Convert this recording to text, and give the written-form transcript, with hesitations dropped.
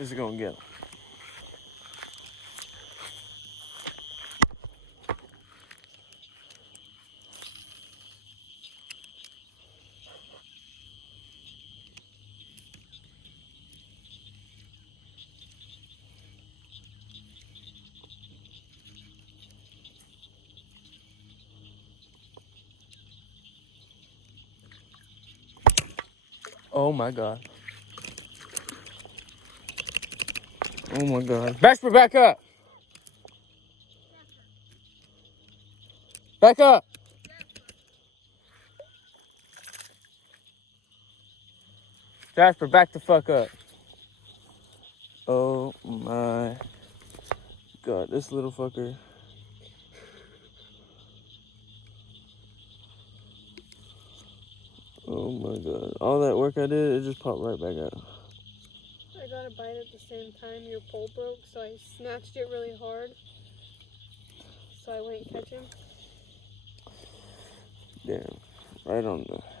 This is gonna get him. Oh my God. Oh my God. Vesper, back up. Back up. Jasper, back the fuck up. Oh my God, this little fucker. Oh my God. All that work I did, it just popped right back out. I got a bite at the same time your pole broke, so I snatched it really hard so I wouldn't catch him. Damn. Right on the